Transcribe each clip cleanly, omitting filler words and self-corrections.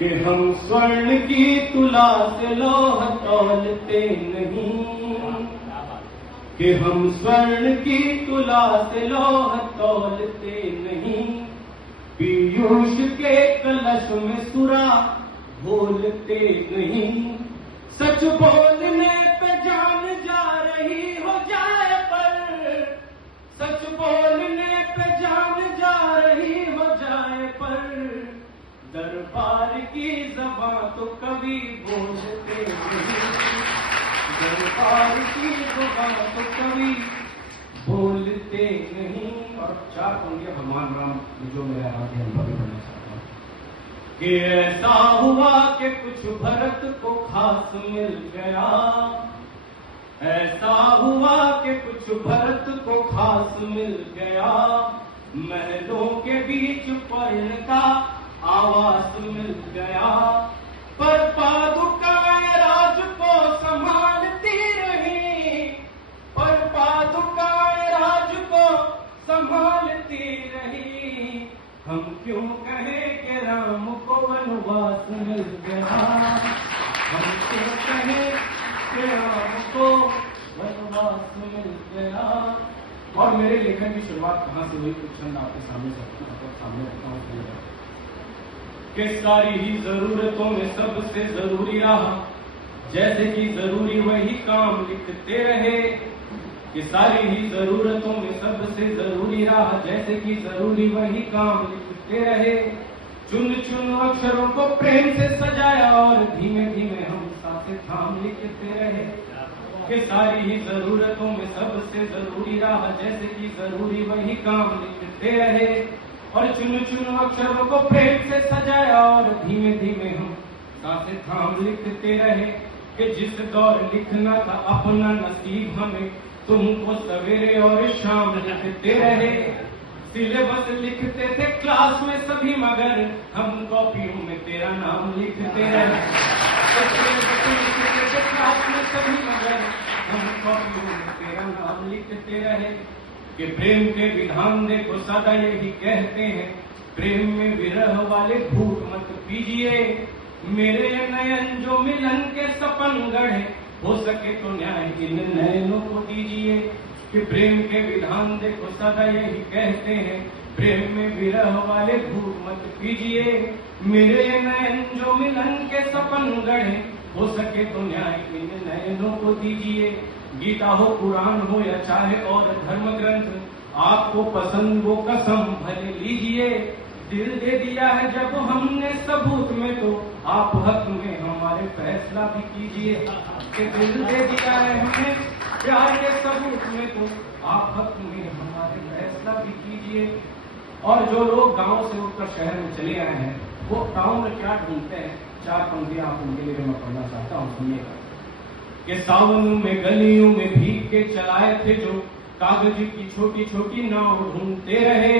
कि हम स्वर्ण की तुला से लोह तौलते नहीं, कि हम स्वर्ण की तुला से लोह तौलते नहीं, पीयूष के कलश में सुरा घोलते नहीं। सच बोलने पे जान जा रही हो जाए पर, सच बोलने पे जान जा रही हो जाए पर, दरबार की ज़बां तो कभी बोलते नहीं, दरबार की ज़बां तो कभी बोलते नहीं। और 4 पंक्तियां भगवान राम जो मेरे आराध्य अनुभव करना चाहता हूं कि ऐसा हुआ कि कुछ भरत को खास मिल गया, ऐसा हुआ कि कुछ भरत को खास मिल गया, महलों के बीच पर्ण का आवास मिल गया, पर पादुकाएं राज को संभालती रही, पर पादुकाएं राज को संभालती रही। हम क्यों कहें कि राम को वनवास मिल गया, हम क्यों कहें कि राम को वनवास मिल गया। और मेरे लेखन की शुरुआत कहां से हुई, कुछ छंद आपके सामने रखता हूं कि सारी ही जरूरतों में सबसे जरूरी रहा, जैसे कि जरूरी वही काम लिखते रहे, कि सारी ही जरूरतों में सबसे जरूरी रहा, जैसे कि जरूरी वही काम लिखते रहे। चुन चुन अक्षरों को प्रेम से सजाया और धीमे धीमे हम साथे थाम लिखते रहे, कि सारी ही जरूरतों में सबसे जरूरी रहा, जैसे कि जरूरी वही काम लिखते रहे। और चुन चुन अक्षरों को प्रेम से सजाया और धीमे धीमे हम साथे थाम लिखते रहे, कि जिस दौर लिखना था अपना नसीब हमें, तुमको सवेरे और शाम लिखते रहे। सिलेबस लिखते थे क्लास में सभी, मगर हम कॉपियों में तेरा नाम लिखते रहे। सिलेबस लिखते थे क्लास में सभी, मगर हम कॉपियों में तेरा नाम लिखते रहे। कि प्रेम के विधान देखो सदा यही कहते हैं, प्रेम में विरह वाले भूख मत पीजिए, मेरे नयन जो मिलन के सपन गढ़े, हो सके तो न्याय इन नयनों को दीजिए। कि प्रेम के विधान देखो सदा यही कहते हैं, प्रेम में विरह वाले भूख मत पीजिए, मेरे नयन जो मिलन के सपन गढ़े, हो सके तो न्याय इन नयनों को दीजिए। गीता हो कुरान हो या चाहे और धर्म ग्रंथ, आपको पसंद वो कसम भले लीजिए। दिल दे दिया है जब हमने सबूत में, तो आप हक में हमारे फैसला भी कीजिए। कि दिल दे दिया है हमने प्यार के सबूत में, तो आप हक में हमारे फैसला भी कीजिए। और जो लोग गांव से उठकर शहर में चले आए हैं, वो टाउन में क्या ढूंढते हैं, 4 पंक्तियां आप उनके लिए मैं पढ़ना चाहता हूं, सुनिएगा। कि सावन में गलियों में भीग के चलाए थे जो, कागज की छोटी छोटी नाव ढूंढते रहे,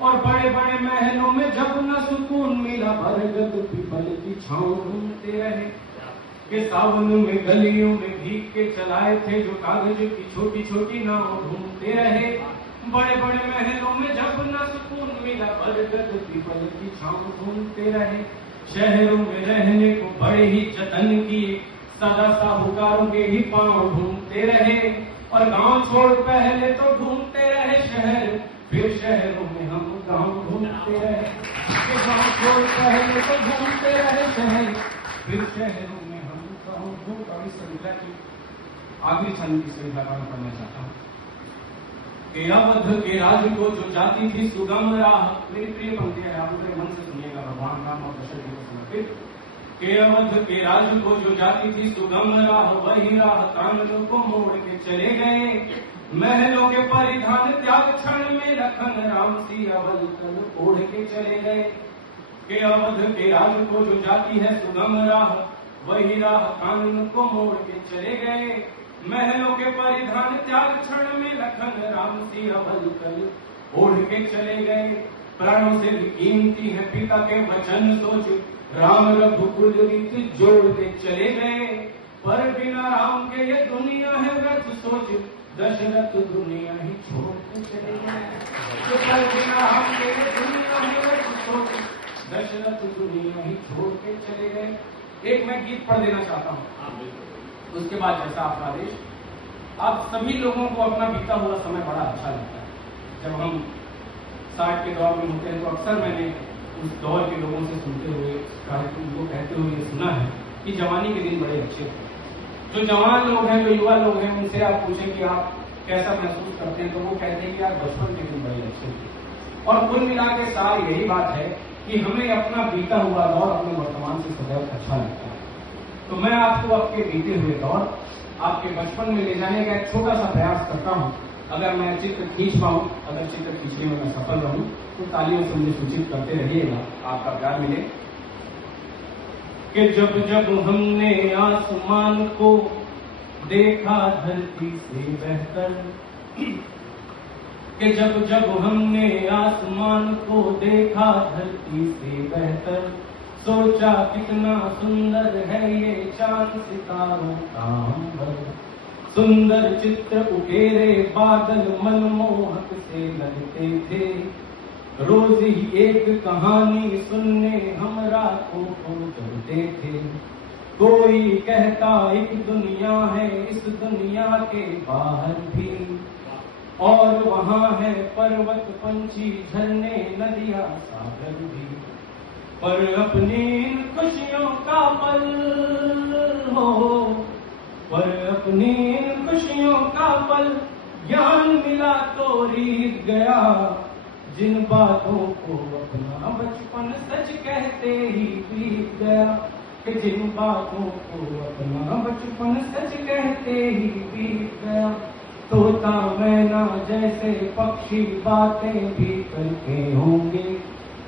और बड़े बड़े महलों में जब न सुकून मिला, बरगद पीपल की छांव ढूंढते रहे। कि सावन में गलियों में भीग के चलाए थे जो, कागज की छोटी छोटी नाव ढूंढते रहे, बड़े बड़े महलों में जब न सुकून मिला, बरगद पीपल की छांव ढूंढते रहे। शहरों में रहने को बड़े ही जतन किए, सदा साहूकारों के ही पांव ढूंढते रहे, और गांव छोड़ पहले तो ढूंढते रहे शहर, फिर शहरों में हम गांव ढूंढते रहे। गांव छोड़ पहले तो ढूंढते रहे शहर, फिर शहरों में हम गांव ढूंढ। और इस कविता की आखिरी छंद की संख्या का पढ़ना चाहता हूं कि अवध के राज को जो जाती थी सुगम राह, मेरी प्रिय पंक्तियां आप पूरे मन से सुनिएगा, भगवान राम और दशरथ जी को समर्पित। कि अवध के राज को जो जाती थी सुगम राह, वही राह कानून को मोड़ के चले गए, महलों के परिधान त्याग क्षण में, लखन राम सिया वल्कल ओढ़ के चले गए। कि अवध के राज को जो जाती है सुगम राह, वही राह कानून को मोड़ के चले गए, महलों के परिधान त्याग क्षण में, लखन राम सिया वल्कल ओढ़ के चले गए। प्राणों से भी कीमती है पिता के वचन सोच, राम रघुकुल रीत जोड़ के चले गए, पर बिना राम के ये दुनिया है व्यर्थ सोच, दशरथ दुनिया ही छोड़ के चले गए। पर बिना राम के ये दुनिया है व्यर्थ सोच, दशरथ दुनिया ही छोड़ के चले गए। एक मैं गीत पढ़ देना चाहता हूँ, उसके बाद जैसा आपका आदेश। आप सभी लोगों को अपना बीता हुआ समय बड़ा अच्छा लगता है। जब हम 60 के दौर में होते हैं तो अक्सर मैंने उस दौर के लोगों से सुनते हुए उनको कहते हुए सुना है कि जवानी के दिन बड़े अच्छे थे। जो जवान लोग हैं, जो युवा लोग हैं, उनसे आप पूछें कि आप कैसा महसूस करते हैं, तो वो कहते हैं कि यार बचपन के दिन बड़े अच्छे थे। और कुल मिला के सार यही बात है कि हमें अपना बीता हुआ दौर अपने वर्तमान से सदैव अच्छा लगता है। तो मैं आपको आपके बीते हुए दौर, आपके बचपन में ले जाने का एक छोटा सा प्रयास करता हूँ। अगर मैं चित्र खींच पाऊँ, अगर चित्र खींचने में मैं सफल रहूँ, तो तालियों से मुझे सूचित करते रहिएगा, आपका प्यार मिले। कि जब जब हमने आसमान को देखा धरती से बेहतर, कि जब जब हमने आसमान को देखा धरती से बेहतर, सोचा कितना सुंदर है ये चांद सितारों का अंबर, सुंदर चित्र उकेरे बादल मनमोहक से लगते थे, रोज ही एक कहानी सुनने हम रातों को करते थे। कोई कहता एक दुनिया है, इस दुनिया के बाहर भी, और वहाँ है पर्वत पंछी झरने नदियाँ सागर भी। पर अपनी इन खुशियों का पल हो, पर अपनी इन खुशियों का पल ज्ञान मिला तो रीत गया। जिन बातों को अपना बचपन सच कहते ही बीत गया, कि जिन बातों को अपना बचपन सच कहते ही बीत गया। तोता मैना जैसे पक्षी बातें भी करते होंगे,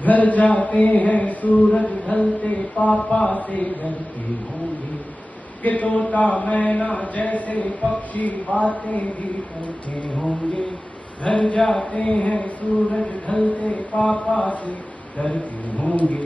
घर जाते हैं सूरज ढलते पापा से डरते होंगे। कि तोता मैना जैसे पक्षी बातें भी करते होंगे, घर जाते हैं सूरज ढलते पापा से डरते होंगे।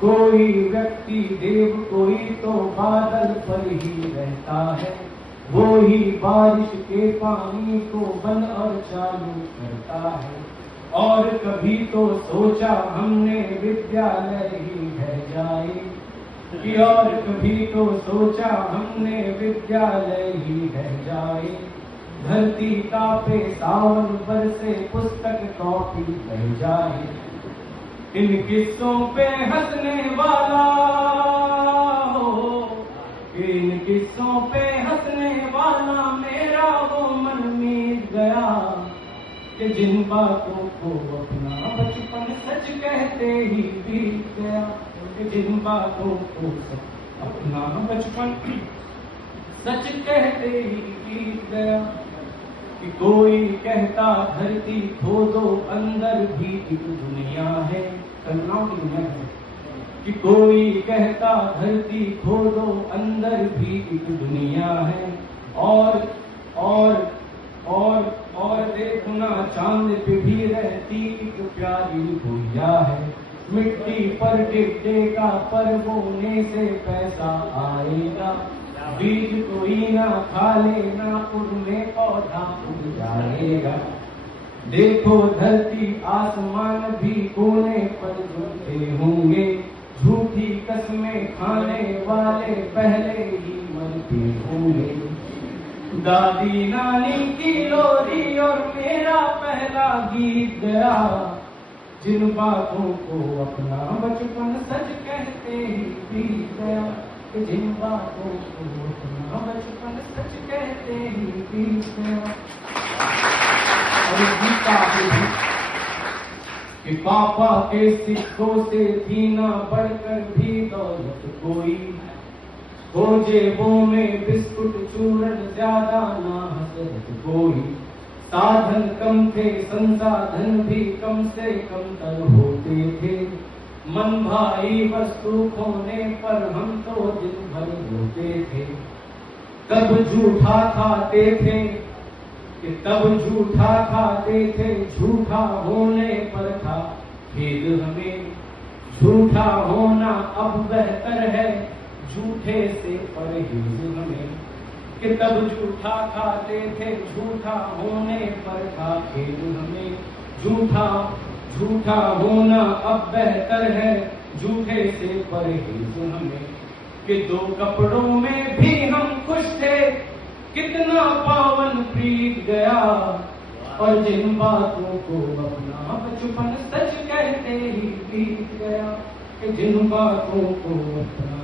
कोई व्यक्ति देव कोई तो बादल पर ही रहता है, वो ही बारिश के पानी को बंद और चालू करता है। और कभी तो सोचा हमने विद्यालय ही रह जाए, कि और कभी तो सोचा हमने विद्यालय ही रह जाए। धरती कांपे सावन बरसे पुस्तक कॉपी बह जाए। इन किस्सों पे हंसने वाला हो, इन किस्सों पे हंसने वाला मेरा वो मन मीत गया। कि जिन बातों को अपना बचपन सच कहते ही बीत गया, कि जिन बातों को अपना बचपन सच कहते ही बीत गया। कि कोई कहता धरती खोदो अंदर भी एक दुनिया है, कल्पनाओं की दुनिया है। कि कोई कहता धरती खोदो अंदर भी एक दुनिया है। और देखो ना चांद पे भी रहती एक प्यारी गुड़िया है। मिट्टी पर टिकेगा पर बोने से पैसा आएगा, बीज कोई ना खा लेना उड़ने पौधा उड़ जाएगा। देखो धरती आसमान भी कोने पर झूठे होंगे, झूठी कसमें खाने वाले पहले ही मरते होंगे। दादी नानी की लोरी और मेरा पहला गीत गया। जिन बातों को अपना बचपन सच कहते ही बीत गया, कि जिन बातों को अपना बचपन सच कहते ही बीत गया। और इस गीत का आगे कि पापा के सिक्कों से थी ना बढ़कर भी दौलत कोई, हो जेबों में बिस्कुट चूरन ज्यादा ना हसरत कोई। साधन कम थे संसाधन भी कम से कम तर होते थे, मन भाई वस्तु खोने पर हम तो दिन भर रोते थे। तब झूठा खाते थे, कि तब झूठा खाते थे, झूठा होने पर था खेद हमें। झूठा होना अब बेहतर है, झूठे से परहेज हमें। कि तब झूठा खाते थे, झूठा होने पर था खेद हमें। झूठा होना अब बेहतर है, झूठे से परहेज हमें कि दो कपड़ों में भी हम खुश थे, कितना पावन प्रीत गया। और जिन बातों को अपना बचपन सच कहते ही बीत गया, कि जिन बातों को अपना